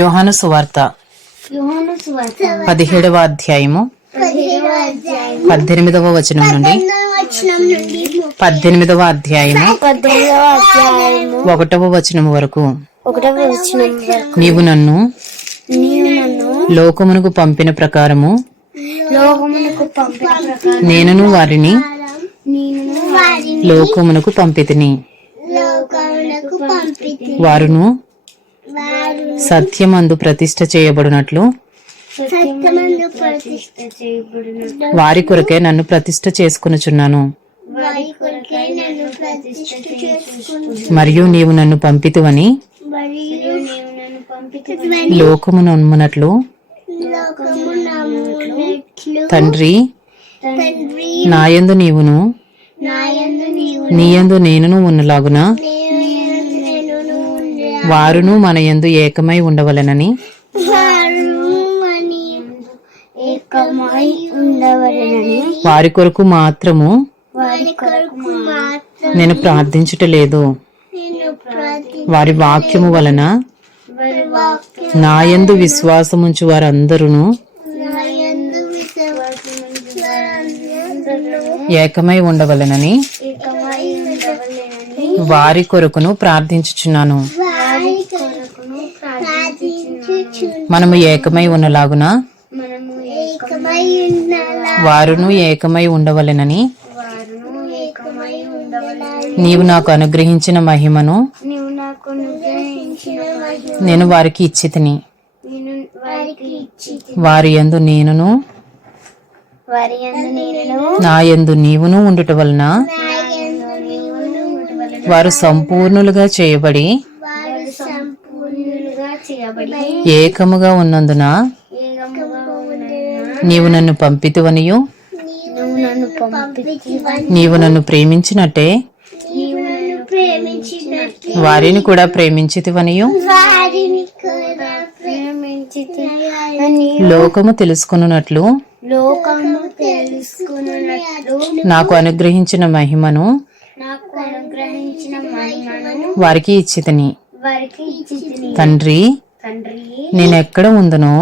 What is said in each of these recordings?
యోహాను సువార్త 17వ అధ్యాయము 18వ వచనం నుండి 18వ అధ్యాయము 1వ వచనం వరకు. నీవు నన్ను లోకమునకు పంపిన ప్రకారము నేనును వారిని లోకమునకు పంపితిని. వారును సత్యమందు ప్రతిష్ఠ చేయబడినట్లు వారి కొరకే నన్ను ప్రతిష్ఠ చేసుకొనుచున్నాను. మరియు నీవు నన్ను పంపితివని లోకము నమ్మునట్లు తండ్రి నాయందు నీవును నీయందు నేనును ఉన్నలాగున వారును మన యందు ఏకమై ఉండవలెనని వారి కొరకు మాత్రము నేను ప్రార్థించుటలేదు. వారి వాక్యము వలన నాయందు విశ్వాసముంచు వారందరూ ఏకమై ఉండవలెనని వారి కొరకును ప్రార్థించుచున్నాను. మనము ఏకమై ఉన్నలాగున వారును ఏకమై ఉండవలెనని నీవు నాకు అనుగ్రహించిన మహిమను నేను వారికి ఇచ్చితిని. వారి యందు నేనును నా యందు నీవును ఉండుట వలన వారు సంపూర్ణులుగా చేయబడి ఏకముగా ఉన్నందున నీవు నన్ను పంపితివనియు నీవు నన్ను ప్రేమించినట్టే వారిని కూడా ప్రేమించితివనియు లోకము తెలుసుకొనున్నట్లు నాకు అనుగ్రహించిన మహిమను వారికి ఇచ్చితిని. తండ్రి నేనెక్కడ ఉందునో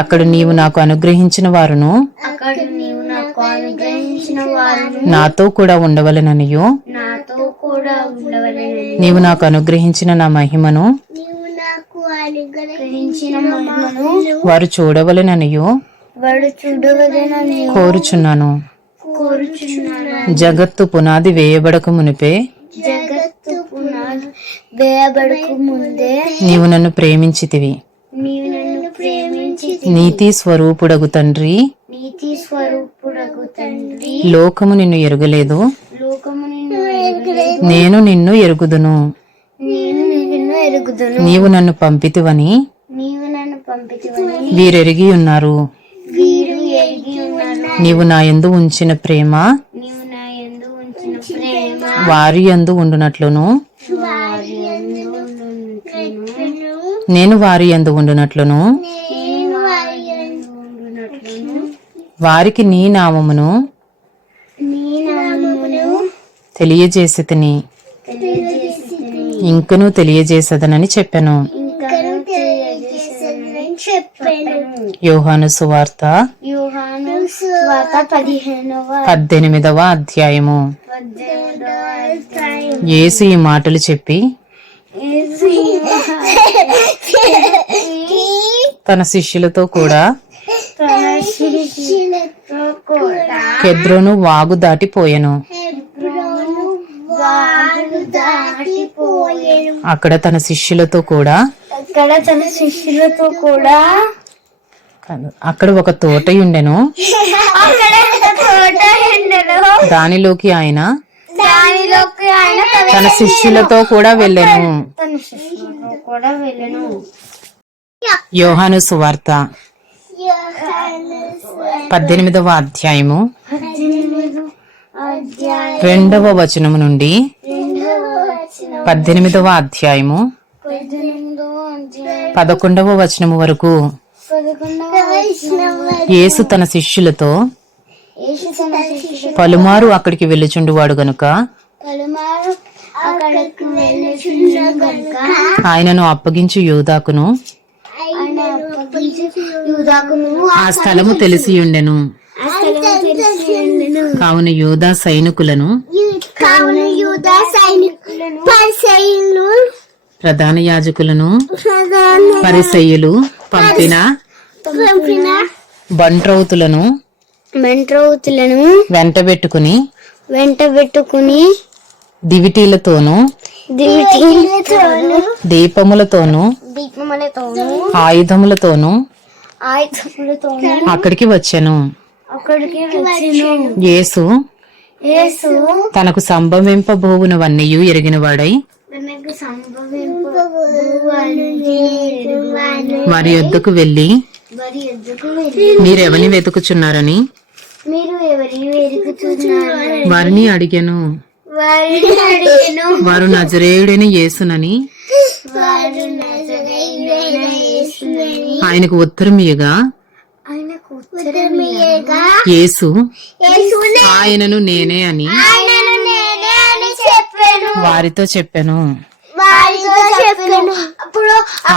అక్కడ నీవు నాకు అనుగ్రహించిన వారును నాతో కూడా ఉండవలెననియు నీవు నాకు అనుగ్రహించిన నా మహిమను వారు చూడవలెననియు కోరుచున్నాను. జగత్తు పునాది వేయబడక మునిపే నీవు నన్ను ప్రేమించితివి. నీతి స్వరూపుడగు తండ్రి లోకము నిన్ను ఎరుగలేదు, నేను నిన్ను ఎరుగుదును. నీవు నన్ను పంపితివని వీరెరిగి ఉన్నారు. నీవు నా యందు ఉంచిన ప్రేమ వారి యందు ఉండునట్లును నేను వారి యందు ఉండునట్లును వారికి నీ నామమును తెలియజేసితిని, ఇంకను తెలియజేసదనని చెప్పెను. యోహాను సువార్త 18వ అధ్యాయము. యేసు ఈ మాటలు చెప్పి తన శిష్యులతో కూడా కెద్రోను వాగు దాటిపోయెను. అక్కడ తన శిష్యులతో కూడా అక్కడ ఒక తోట ఉండెను. దానిలోకి ఆయన తన శిష్యులతో కూడా వెళ్ళెను. యోహాను సువార్త 18వ అధ్యాయము 2వ వచనము నుండి 18వ అధ్యాయము 11వ వచనము వరకు. యేసు తన శిష్యులతో పలుమారు అక్కడికి వెళ్ళుచుండువాడు గనుక అక్కడకు వెళ్ళుచున్నాను గనుక ఆయనను అప్పగించు యూదాకును ఆ స్థలము తెలిసియుండెను. కావున యూదా సైనికులను ప్రధాన యాజకులను పరిసయ్యులు పంపిన బంట్రౌతులను వెంటబెట్టుకుని దివిటీలతోనూ దీపములతోనూ ఆయుధములతోనూ అక్కడికి వచ్చెను. యేసు తనకు సంభవింపబోవునవన్నీయు ఎరిగినవాడై వారి యొద్దకు వెళ్లి మీరెవరిని వెతుకుచున్నారని వారిని అడిగెను. వారు నజరేయుడైన యేసునని ఆయనకు ఉత్తరమియగా యేసు ఆయనను నేనే అని వారితో చెప్పెను.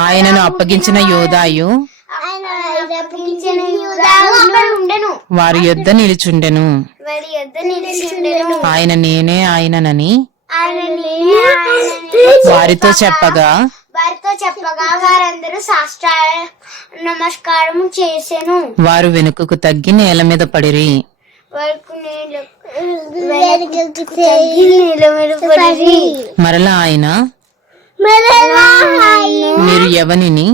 ఆయనను అప్పగించిన యోదాయు వారి యొద్ద నిలుచుండెను. ఆయన నేనే ఆయననని వారితో చెప్పగా వారందరూ సాష్టాంగ నమస్కారం చేసెను. వారు వెనుకకు తగ్గి నేల మీద పడిరి. మరలా ఆయన మీరు ఎవరిని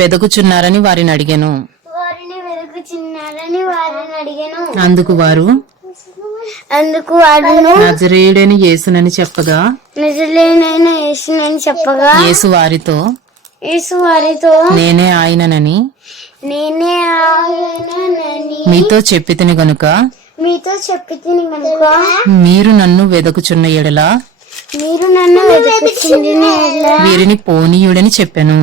వెతుకుచున్నారని వారిని అడిగెను. అందుకు వారు నజరేయుడైన యేసునని చెప్పగా యేసు వారితో నేనే ఆయననని మీతో చెప్పితిని గనుక మీరు నన్ను వెదకుచున్న ఎడల వీరిని పోనీయుడని చెప్పెను.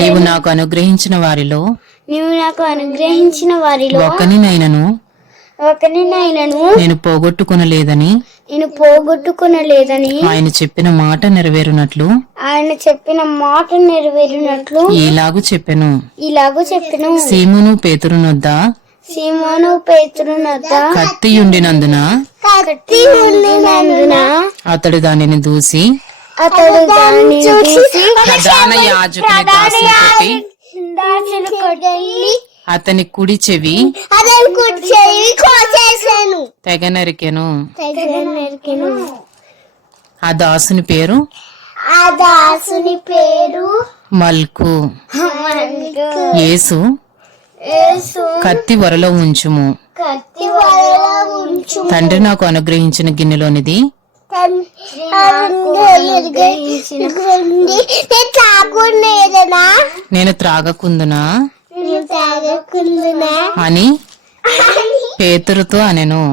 నీవు నాకు అనుగ్రహించిన వారిలో ఒకనినైనను నేను పోగొట్టుకొనలేదని ఆయన చెప్పిన మాట నెరవేరునట్లు ఇలాగు చెప్పెను. సీమోను పేతురునొద్ద కత్తియుండినందున అతడు దానిని దూసి ప్రధాన యాజకుని దాసుని కొట్టి అతని కుడి చెవి తెగ నరికెను. ఆ దాసుని పేరు మల్కు. యేసు కత్తి వరలో ఉంచుము, తండ్రి నాకు అనుగ్రహించిన గిన్నెలోనిది నేను త్రాగకుందునా అని పేతురుతో అనెను.